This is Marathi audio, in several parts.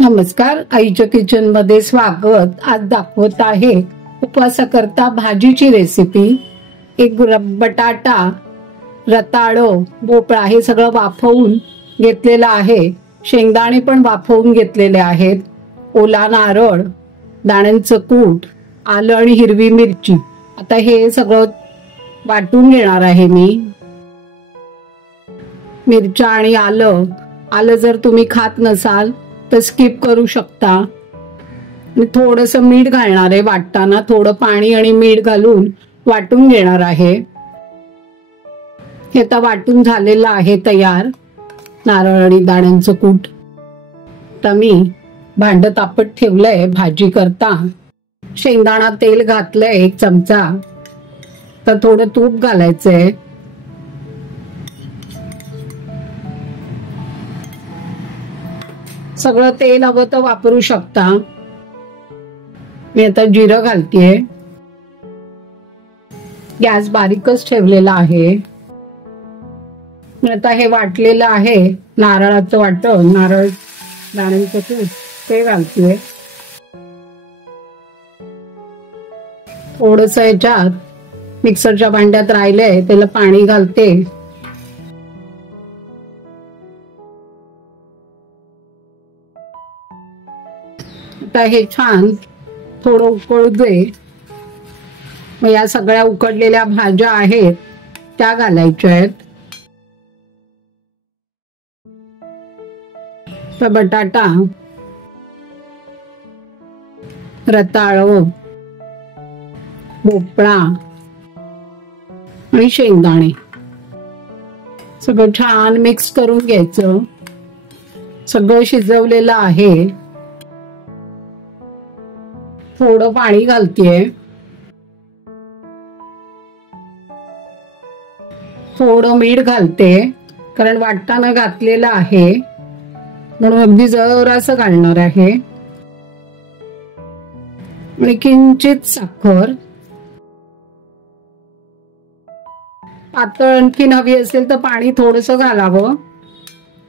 नमस्कार, आईच्या किचन मध्ये स्वागत। आज दाखवत आहे उपवासाकरता भाजीची रेसिपी। एक बटाटा, रताळो, भोपळा हे सगळं वाफवून घेतलेलं आहे। शेंगदाणे पण वाफवून घेतलेले आहेत। ओला नारळ, दाण्यांचं कूट, आलं आणि हिरवी मिरची। आता हे सगळं वाटून घेणार आहे मी। मिरच्या आणि आलं जर तुम्ही खात नसाल तर स्किप करू शकता। मी थोडंसं मीठ घालणार आहे वाटताना। थोडं पाणी आणि मीठ घालून वाटून घेणार आहे। हे आता वाटून झालेलं आहे तयार, नारळ आणि दाण्यांचं कूट। आता मी भांड तापत ठेवलंय भाजी करता। शेंगदाणा तेल घातलंय 1 चमचा। तर थोडं तूप घालायचंय। सगळं तेल हवं तर वापरू शकता। मी आता जिरं घालतेय। गॅस बारीकच ठेवलेला आहे। आता हे वाटलेलं आहे नारळाचं वाटण, नारळ दाण्यांचं कूट ते घालतेय। थोडंसं याच्यात मिक्सरच्या भांड्यात राहिलंय त्याला पाणी घालते। आता हे छान थोडं उकळू दे। मग या सगळ्या उकडलेल्या भाज्या आहेत त्या घालायच्या आहेत। तर बटाटा, रताळो, भोपळा आणि शेंगदाणे सगळं छान मिक्स करून घ्यायचं। सगळं शिजवलेलं आहे। थोडं पाणी घालतेय। थोडं मीठ घालते कारण वाटताना घातलेलं आहे म्हणून अगदी जरासं घालणार आहे। आणि किंचित साखर। पातळ आणखीन हवी असेल तर पाणी थोडंसं घालावं,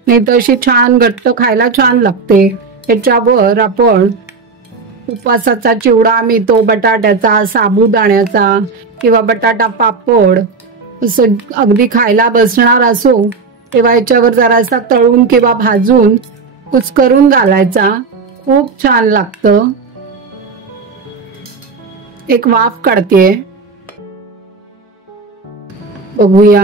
नाही तर अशी छान घट्ट खायला छान लागते। याच्यावर आपण उपवासाचा चिवडा मिळतो, बटाट्याचा, साबुदाण्याचा किंवा बटाटा पापड, असं अगदी खायला बसणार असो तेव्हा याच्यावर जरासा तळून किंवा भाजून कुस्करून घालायचा। खूप छान लागतं। एक वाफ काढते, बघूया।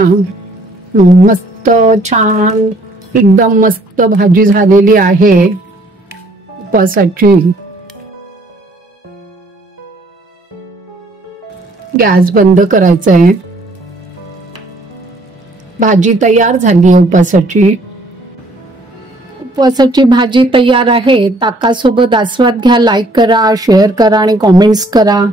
मस्त छान एकदम मस्त भाजी झालेली आहे उपवासाची। गॅस बंद करायचा आहे। भाजी तयार झाली आहे उपवासाची। उपवासाची भाजी तयार आहे। ताकासोबत आस्वाद घ्या। लाईक करा, शेअर करा आणि कॉमेंट्स करा।